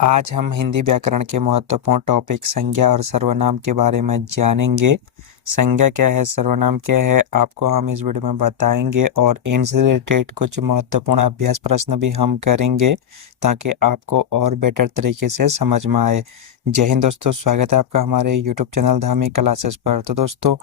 आज हम हिंदी व्याकरण के महत्वपूर्ण टॉपिक संज्ञा और सर्वनाम के बारे में जानेंगे। संज्ञा क्या है, सर्वनाम क्या है, आपको हम इस वीडियो में बताएंगे और इनसे रिलेटेड कुछ महत्वपूर्ण अभ्यास प्रश्न भी हम करेंगे ताकि आपको और बेटर तरीके से समझ में आए। जय हिंद दोस्तों, स्वागत है आपका हमारे यूट्यूब चैनल धामी क्लासेस पर। तो दोस्तों,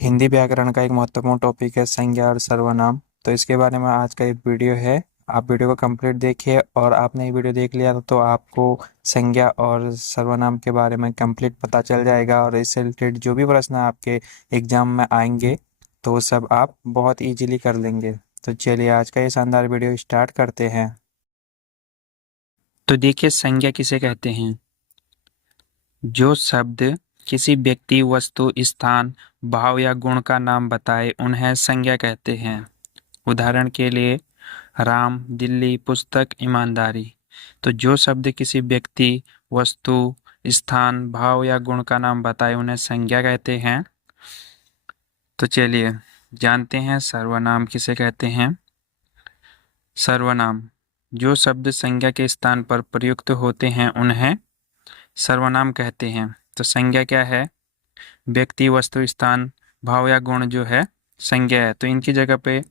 हिंदी व्याकरण का एक महत्वपूर्ण टॉपिक है संज्ञा और सर्वनाम। तो इसके बारे में आज का एक वीडियो है। आप वीडियो को कंप्लीट देखिए और आपने ये वीडियो देख लिया तो आपको संज्ञा और सर्वनाम के बारे में कंप्लीट पता चल जाएगा और इससे रिलेटेड जो भी प्रश्न आपके एग्जाम में आएंगे तो वो सब आप बहुत इजीली कर लेंगे। तो चलिए आज का ये शानदार वीडियो स्टार्ट करते हैं। तो देखिए, संज्ञा किसे कहते हैं? जो शब्द किसी व्यक्ति, वस्तु, स्थान, भाव या गुण का नाम बताए उन्हें संज्ञा कहते हैं। उदाहरण के लिए राम, दिल्ली, पुस्तक, ईमानदारी। तो जो शब्द किसी व्यक्ति, वस्तु, स्थान, भाव या गुण का नाम बताए उन्हें संज्ञा कहते हैं। तो चलिए जानते हैं सर्वनाम किसे कहते हैं। सर्वनाम जो शब्द संज्ञा के स्थान पर प्रयुक्त होते हैं उन्हें सर्वनाम कहते हैं। तो संज्ञा क्या है? व्यक्ति, वस्तु, स्थान, भाव या गुण जो है संज्ञा है। तो इनकी जगह पे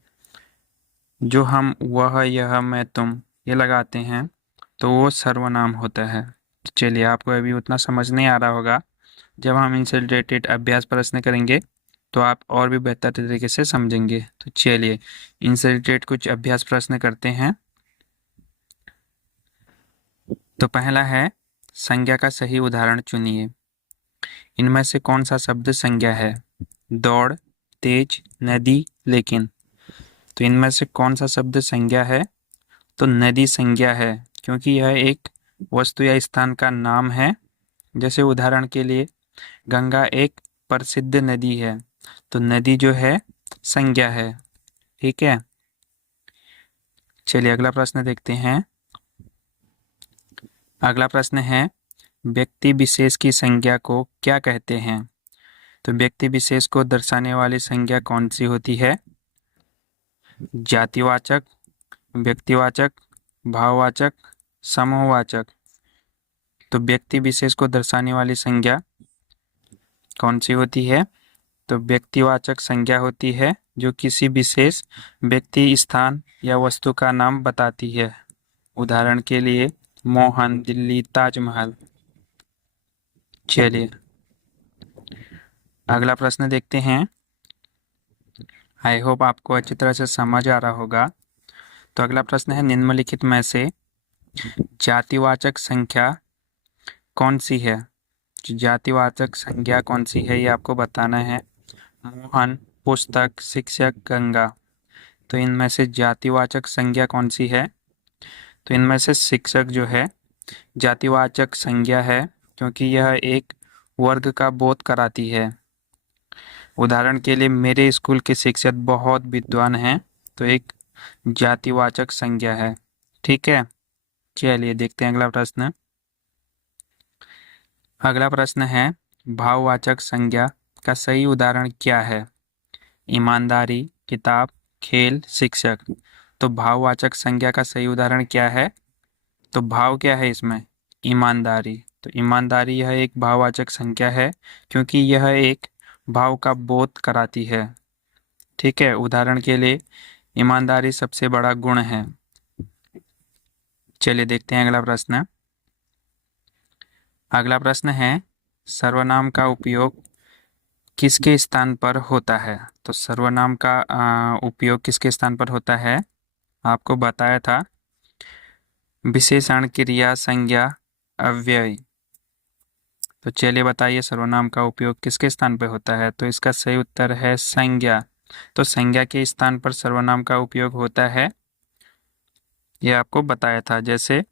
जो हम वह, यह, मैं, तुम ये लगाते हैं तो वो सर्वनाम होता है। चलिए, आपको अभी उतना समझ नहीं आ रहा होगा, जब हम इनसे रिलेटेड अभ्यास प्रश्न करेंगे तो आप और भी बेहतर तरीके से समझेंगे। तो चलिए इनसे रिलेटेड कुछ अभ्यास प्रश्न करते हैं। तो पहला है, संज्ञा का सही उदाहरण चुनिए। इनमें से कौन सा शब्द संज्ञा है? दौड़, तेज, नदी, लेकिन। तो इनमें से कौन सा शब्द संज्ञा है? तो नदी संज्ञा है, क्योंकि यह एक वस्तु या स्थान का नाम है। जैसे उदाहरण के लिए गंगा एक प्रसिद्ध नदी है, तो नदी जो है संज्ञा है। ठीक है, चलिए अगला प्रश्न देखते हैं। अगला प्रश्न है, व्यक्ति विशेष की संज्ञा को क्या कहते हैं? तो व्यक्ति विशेष को दर्शाने वाली संज्ञा कौन सी होती है? जातिवाचक, व्यक्तिवाचक, भाववाचक, समूहवाचक। तो व्यक्ति विशेष को दर्शाने वाली संज्ञा कौन सी होती है? तो व्यक्तिवाचक संज्ञा होती है, जो किसी विशेष व्यक्ति, स्थान या वस्तु का नाम बताती है। उदाहरण के लिए मोहन, दिल्ली, ताजमहल। चलिए अगला प्रश्न देखते हैं। आई होप आपको अच्छी तरह से समझ आ रहा होगा। तो अगला प्रश्न है, निम्नलिखित में से जातिवाचक संख्या कौन सी है? जातिवाचक संज्ञा कौन सी है ये आपको बताना है। मोहन, पुस्तक, शिक्षक, गंगा। तो इनमें से जातिवाचक संज्ञा कौन सी है? तो इनमें से शिक्षक जो है जातिवाचक संज्ञा है, क्योंकि यह एक वर्ग का बोध कराती है। उदाहरण के लिए मेरे स्कूल के शिक्षक बहुत विद्वान हैं, तो एक जातिवाचक संज्ञा है। ठीक है, चलिए देखते हैं अगला प्रश्न। अगला प्रश्न है, भाववाचक संज्ञा का सही उदाहरण क्या है? ईमानदारी, किताब, खेल, शिक्षक। तो भाववाचक संज्ञा का सही उदाहरण क्या है? तो भाव क्या है इसमें? ईमानदारी। तो ईमानदारी यह एक भाववाचक संज्ञा है, क्योंकि यह एक भाव का बोध कराती है। ठीक है, उदाहरण के लिए ईमानदारी सबसे बड़ा गुण है। चलिए देखते हैं अगला प्रश्न। अगला प्रश्न है, सर्वनाम का उपयोग किसके स्थान पर होता है? तो सर्वनाम का उपयोग किसके स्थान पर होता है? आपको बताया था, विशेषण, क्रिया, संज्ञा, अव्यय। तो चलिए बताइए सर्वनाम का उपयोग किसके स्थान पर होता है? तो इसका सही उत्तर है संज्ञा। तो संज्ञा के स्थान पर सर्वनाम का उपयोग होता है, यह आपको बताया था। जैसे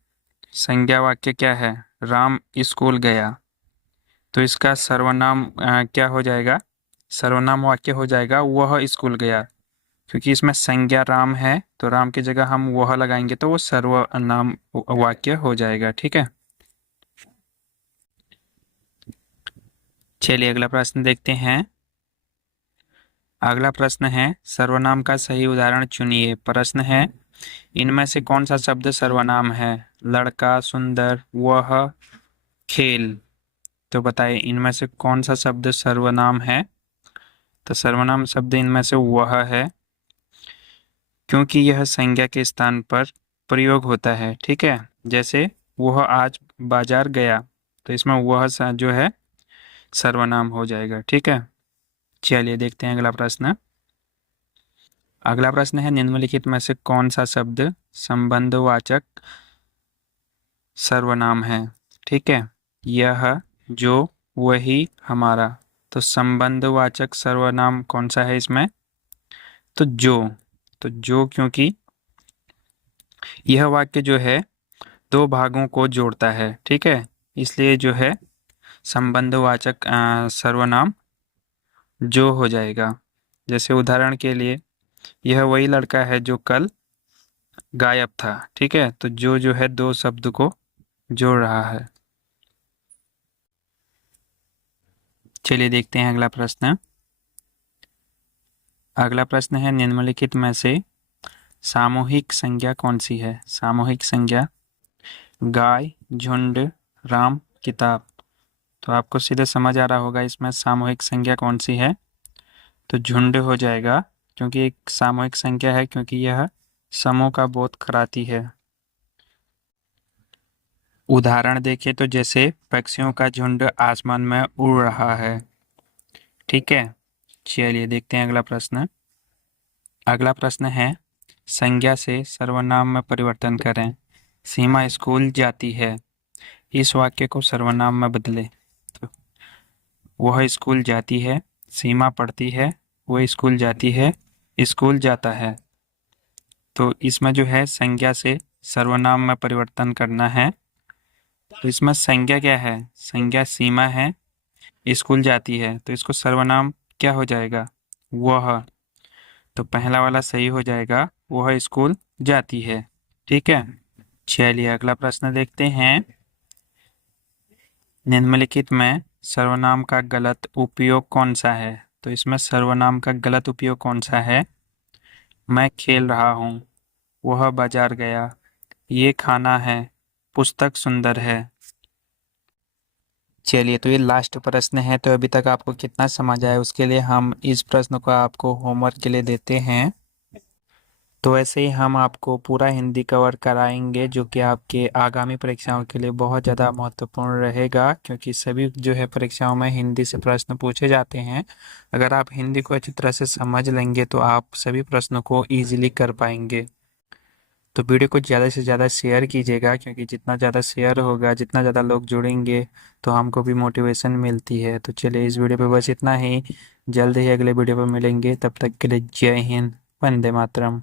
संज्ञा वाक्य क्या है? राम स्कूल गया। तो इसका सर्वनाम क्या हो जाएगा? सर्वनाम वाक्य हो जाएगा वह स्कूल गया, क्योंकि इसमें संज्ञा राम है, तो राम की जगह हम वह लगाएंगे तो वो सर्वनाम वाक्य हो जाएगा। ठीक है, चलिए अगला प्रश्न देखते हैं। अगला प्रश्न है, सर्वनाम का सही उदाहरण चुनिए। प्रश्न है, इनमें से कौन सा शब्द सर्वनाम है? लड़का, सुंदर, वह, खेल। तो बताइए इनमें से कौन सा शब्द सर्वनाम है? तो सर्वनाम शब्द इनमें से वह है, क्योंकि यह संज्ञा के स्थान पर प्रयोग होता है। ठीक है, जैसे वह आज बाजार गया, तो इसमें वह जो है सर्वनाम हो जाएगा। ठीक है, चलिए देखते हैं अगला प्रश्न। अगला प्रश्न है, निम्नलिखित में से कौन सा शब्द संबंधवाचक सर्वनाम है? ठीक है, यह, जो, वही, हमारा। तो संबंधवाचक सर्वनाम कौन सा है इसमें? तो जो। तो जो, क्योंकि यह वाक्य जो है दो भागों को जोड़ता है। ठीक है, इसलिए जो है संबंधवाचक सर्वनाम जो हो जाएगा। जैसे उदाहरण के लिए, यह वही लड़का है जो कल गायब था। ठीक है, तो जो है दो शब्द को जोड़ रहा है। चलिए देखते हैं अगला प्रश्न। अगला प्रश्न है, निम्नलिखित में से सामूहिक संज्ञा कौन सी है? सामूहिक संज्ञा, गाय, झुंड, राम, किताब। तो आपको सीधे समझ आ रहा होगा इसमें सामूहिक संज्ञा कौन सी है। तो झुंड हो जाएगा, क्योंकि एक सामूहिक संज्ञा है, क्योंकि यह समूह का बोध कराती है। उदाहरण देखें तो जैसे पक्षियों का झुंड आसमान में उड़ रहा है। ठीक है, चलिए देखते हैं अगला प्रश्न। अगला प्रश्न है, संज्ञा से सर्वनाम में परिवर्तन करें। सीमा स्कूल जाती है, इस वाक्य को सर्वनाम में बदलें। तो वह स्कूल जाती है, सीमा पढ़ती है, वह स्कूल जाती है, स्कूल जाता है। तो इसमें जो है संज्ञा से सर्वनाम में परिवर्तन करना है। तो इसमें संज्ञा क्या है? संज्ञा सीमा है, स्कूल जाती है, तो इसको सर्वनाम क्या हो जाएगा? वह। तो पहला वाला सही हो जाएगा, वह स्कूल जाती है। ठीक है, चलिए अगला प्रश्न देखते हैं। निम्नलिखित में सर्वनाम का गलत उपयोग कौन सा है? तो इसमें सर्वनाम का गलत उपयोग कौन सा है? मैं खेल रहा हूँ, वह बाजार गया, ये खाना है, पुस्तक सुंदर है। चलिए, तो ये लास्ट प्रश्न है। तो अभी तक आपको कितना समझ आया उसके लिए हम इस प्रश्न को आपको होमवर्क के लिए देते हैं। तो ऐसे ही हम आपको पूरा हिंदी कवर कराएंगे, जो कि आपके आगामी परीक्षाओं के लिए बहुत ज़्यादा महत्वपूर्ण रहेगा, क्योंकि सभी जो है परीक्षाओं में हिंदी से प्रश्न पूछे जाते हैं। अगर आप हिंदी को अच्छी तरह से समझ लेंगे तो आप सभी प्रश्नों को ईजिली कर पाएंगे। तो वीडियो को ज़्यादा से ज़्यादा शेयर कीजिएगा, क्योंकि जितना ज़्यादा शेयर होगा, जितना ज़्यादा लोग जुड़ेंगे, तो हमको भी मोटिवेशन मिलती है। तो चलिए इस वीडियो पे बस इतना ही। जल्द ही अगले वीडियो पर मिलेंगे, तब तक के लिए जय हिंद, वंदे मातरम।